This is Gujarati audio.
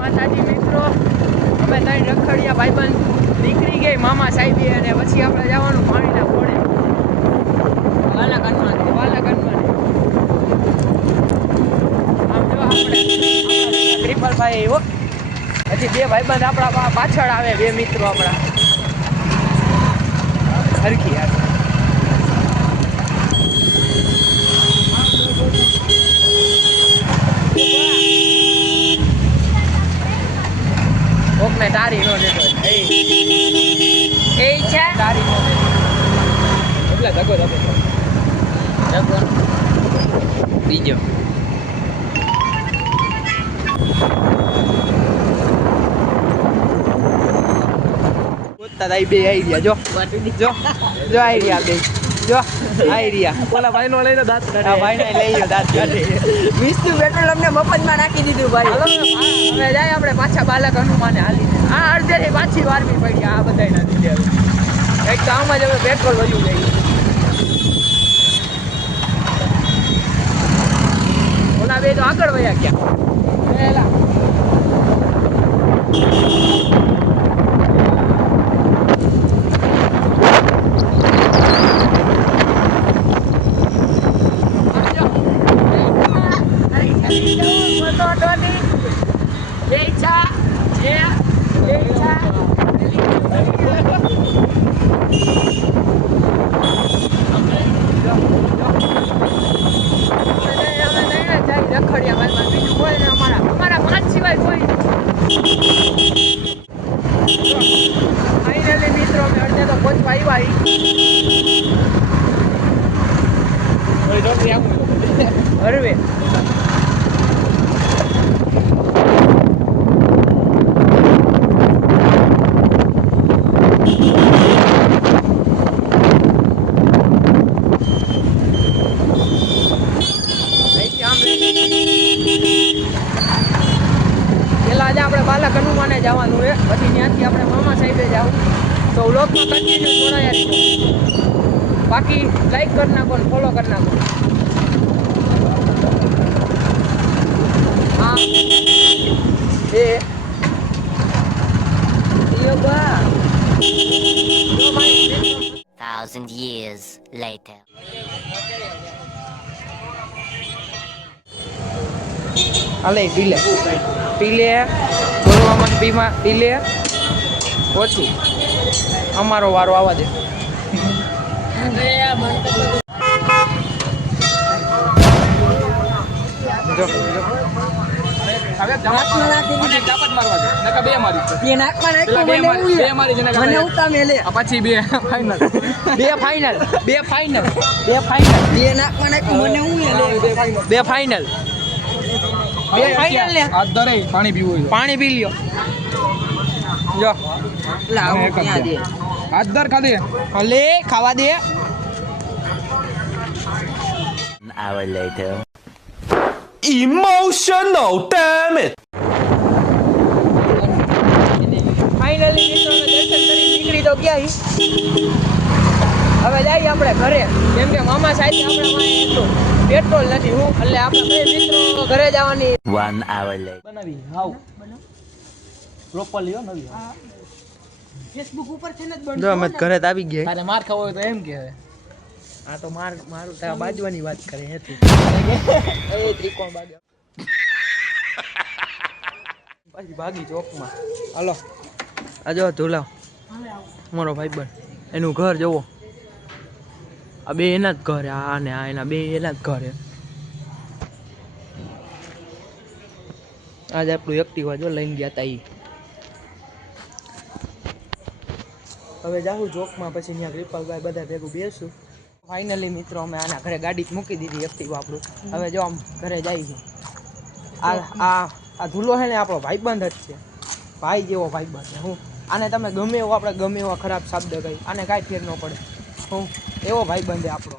માતાજી મિત્રો, અમે ત્રણ રખડિયા ભાઈબંધ નીકળી ગઈ મામા સાહેબે, અને પછી આપણે જવાનું પાણીના ઘોડે વાલા કનવાને. આમ જો આપણે ત્રિપલભાઈ એવો હજી બે ભાઈબંધ આપણા પાછળ આવે, બે મિત્રો આપણા હરખી આવે. કોકને તારી નો દેતો એ છે, તારી નો દેતો એટલે ધગો બીજો બે આઈડિયા જો આઈડિયા બે જો આઈડિયા ઓલા ભાઈ નો લઈ લો દાંત કાઢે. ભાઈ ને લઈ લો દાંત કાઢે. 20 નું પેટ્રોલ અમને મફતમાં નાખી દીધું ભાઈ. હવે જાય આપણે પાછા બાલક હનુમાને હાલી. આ અડધેથી પાછી વારવી પડી આ બધાય ના દીધે. એક તો આમાં જ હવે પેટ્રોલ વધ્યું જાય. ઓલા બે તો આગળ વયા ગયા પેલા. હરવે પેલા આજે આપણે બાલક હનુમાને જવાનું છે, પછી ત્યાંથી આપણે મામા સાહેબે જવું. તો વ્લોગમાં કન્ટિન્યુ જોડાયા રહીજો. બાકી લાઈક કરી નાખો ને ફોલો કરી નાખો. હા એ બા 1,000 years later. હાલે પીલે બોલવામાં પીલે ઓછું. અમારો વારો આવવા દે. પાણી પી લ્યો. જો હાથ દર ખાધે હલે ખાવા દે. An hour later. Emotional damn it. Finally મિત્રો દર્શન કરી નીકળી તો ગયા. હવે જઈએ આપણે ઘરે, કેમ કે મામા સાહેબ આપણા એટલું પેટ્રોલ નથી. હું એટલે આપણે બે મિત્રો ઘરે જવાની. 1 hour later. બનાવી હાવ પ્રોપરલી હો નવી ફેસબુક ઉપર છે ને જો અમે ઘરે જ આવી ગયા. તારે માર ખાવો હોય તો એમ કે આ તો મારું તારા બાજવાની વાત કરે હતી. એ ત્રિકોણ બાજુ પછી ભાગી ચોકમાં. હાલો આ જો ધોલાવ મારો ભાઈબંધ, એનું ઘર જોવો. આ બે એના જ ઘર, આ ને આ એના બે એના જ ઘર. આજે આપણું એક્ટિવા જો લઈને ગયા તા. હવે જાઉં ચોકમાં, પછી ત્યાં કૃપાલભાઈ બધા ભેગું બેસું. ફાઇનલી મિત્રો અમે આના ઘરે ગાડી મૂકી દીધી એક્ટિવા આપણું. હવે જો આમ ઘરે જાય છે. આ ધૂલો છે ને આપણો ભાઈબંધ જ છે, ભાઈ જેવો ભાઈબંધ છે. હું આને તમે ગમે એવો આપણે ગમે એવા ખરાબ શબ્દ કહી, આને કાંઈ ફેર ન પડે. હું એવો ભાઈબંધ છે આપણો.